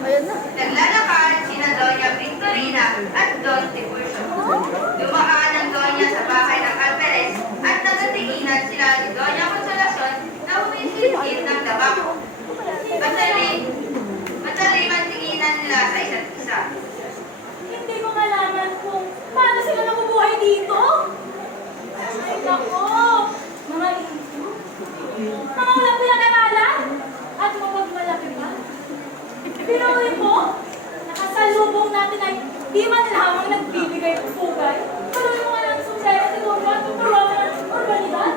Naglalakad sina Doña Victorina at Don Tiburcio. Dumaan ang Doña sa bahay ng Alperes at nagatinginan sila ni Doña Consolacion na humihinggit ng tabako. Madali mantinginan nila sa isa't isa. Hindi ko malaman kung paano sila nabubuhay dito. Ay, nako! Mga ito. Mga walang pinag-aralan. At mapagmalaki pa. Pinuwi mo, nakasalubong natin ay di man lamang nagbibigay ng pugay. Pinuwi mo nga lang sumsero at iturban at turuan ng urbanidad.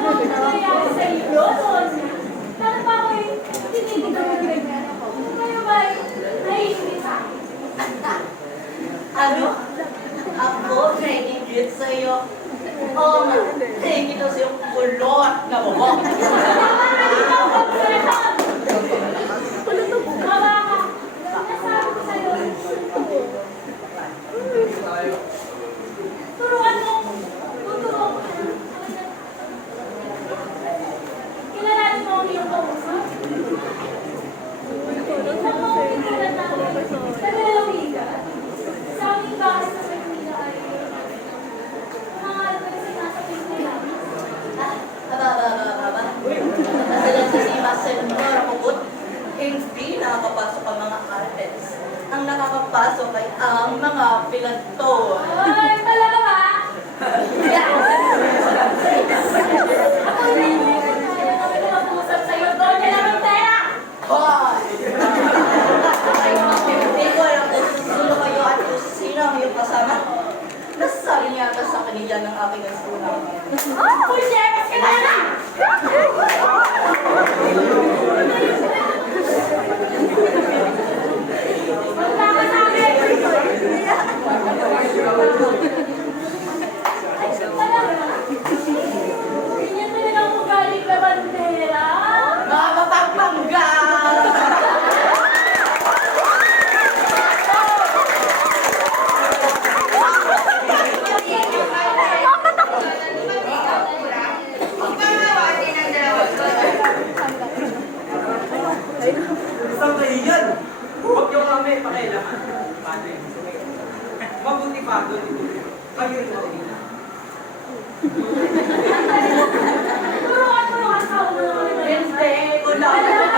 Ano nangyayari sa iyo, Donya? Paano pa ako'y tinitig ng ganyan? Kayo ba'y naiinggit sa akin? Ano? Ako, naiingit sa'yo. Oo nga, naiingit ako sa'yo kulot na bubok. Bawa ka. Nasabi ko sa'yo. Turuan mo. Tuturo mo. Kilalanin mo ang iyong kausap. Tingnan mo ang pintulan namin. Naglalamigan. Sa aming bahay sa Maynila ay mga alpes ay nasa pintulan. Aba. Nasalan sa si Senyor Puput, hindi nakakapasok ang mga artets. Ang nakakapasok ay ang mga pilanton. Ay, talaga ba? Ako rin. Kaya kami mag-usap sa'yo doon. Kailangan ng pera. Hoy! Hindi ko alam kung sino kayo at kung sino ang iyong kasama. Nasabi niya ata sa kanila ng aking asuna. Uy, Jeff! Kailangan na! Magtama sa akin! Ay, talaga? Ganyan talaga ang ugaling na bandera. Mga mapagpanggal! Ipangawati ng dalawang Doña. Isang kahiyan! Huwag niyo kami pakailangan. Padre, mabuti pa doon. Kayo rin ako nila. Turuan mo yung asawa mo. Hindi, wala.